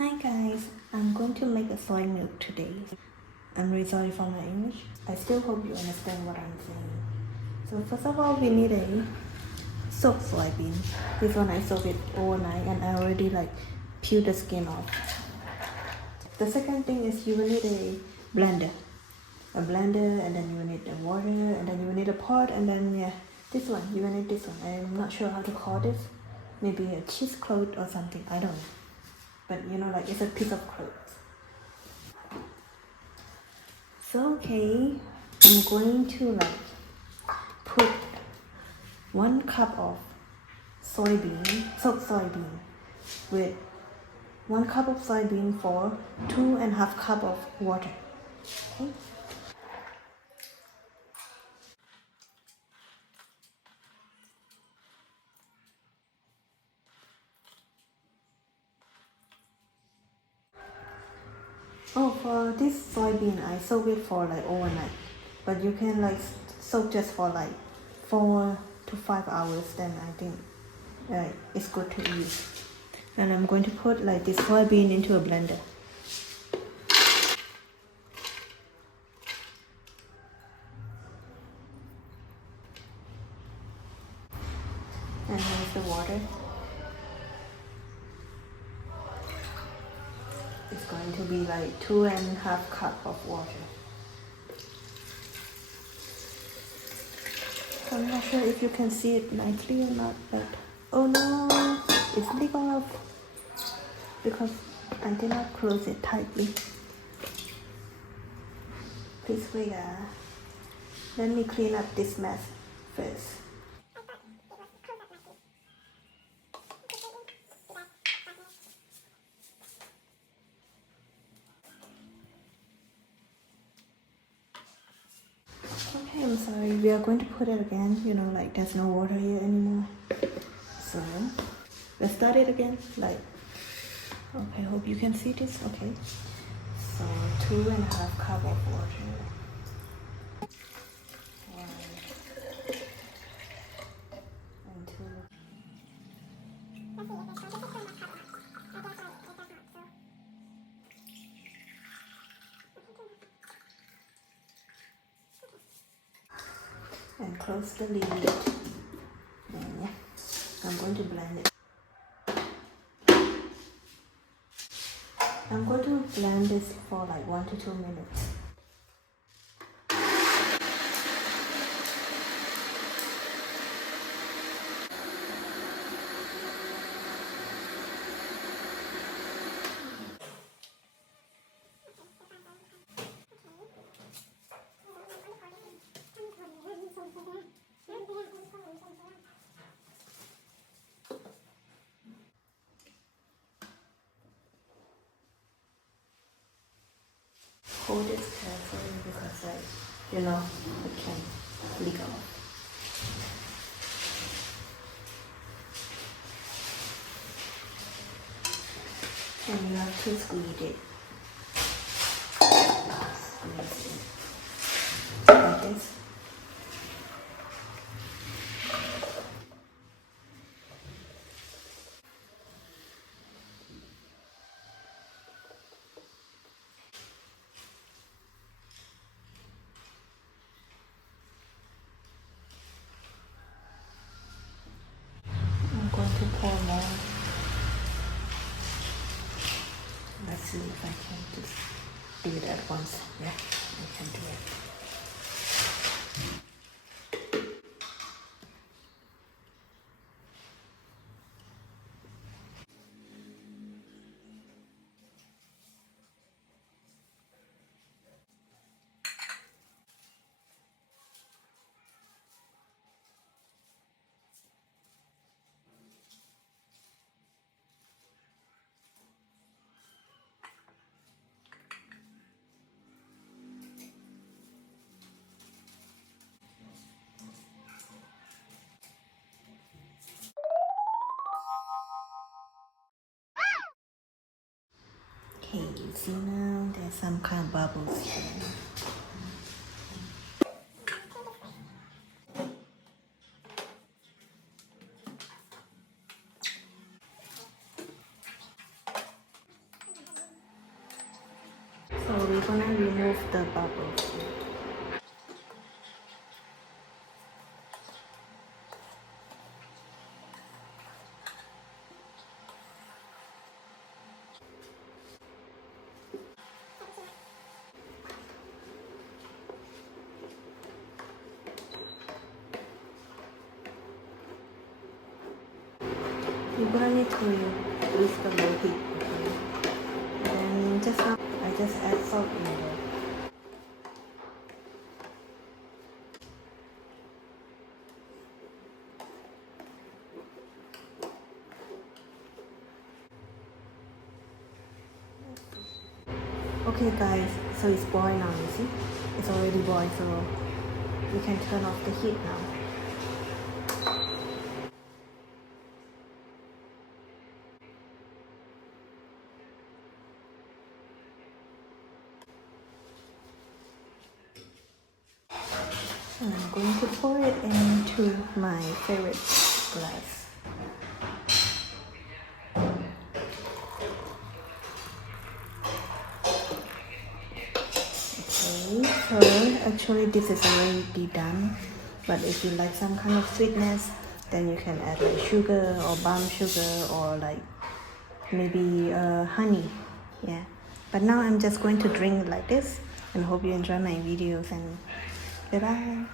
Hi guys, I'm going to make a soy milk today. I'm really sorry for my English. I still hope you understand what I'm saying. So first of all, we need a soaked soybean. This one I soaked it overnight and I already peeled the skin off. The second thing is you will need a blender. A blender, and then you will need the water, and then you will need a pot, and then this one, you will need this one. I'm not sure how to call this. Maybe a cheesecloth or something, I don't know. But it's a piece of cloth. So okay, I'm going to put 1 cup of soaked soybean with 1 cup of soybean for 2.5 cup of water. Okay. Oh, for this soybean, I soak it for overnight, but you can soak just for 4 to 5 hours. Then I think it's good to use. And I'm going to put this soybean into a blender. And here's the water. It's going to be 2.5 cup of water. I'm not sure if you can see it nicely or not, but oh no, it's leaked off because I did not close it tightly. Please wait. Let me clean up this mess first. Okay, I'm sorry. We are going to put it again. There's no water here anymore. So let's start it again. Okay, hope you can see this. Okay. So 2.5 cup of water. 1 and 2. And close the lid. And I'm going to blend it. I'm going to blend this for 1 to 2 minutes. Hold it carefully because it can leak off. And you have to squeeze it. Squeeze it. Like this. I'm going to pour more. Let's see if I can just do it at once. Yeah, I can do it. Okay, you see now there's some kind of bubbles here. we're gonna remove the bubbles. You're gonna need to use the low heat. And just now, I just add salt in there. Okay guys, so it's boiled now, you see? It's already boiled, so we can turn off the heat now. I'm going to pour it into my favorite glass. Okay, so actually this is already done, but if you like some kind of sweetness, then you can add like sugar or palm sugar or like maybe honey. Yeah, but now I'm just going to drink like this, and hope you enjoy my videos, and goodbye.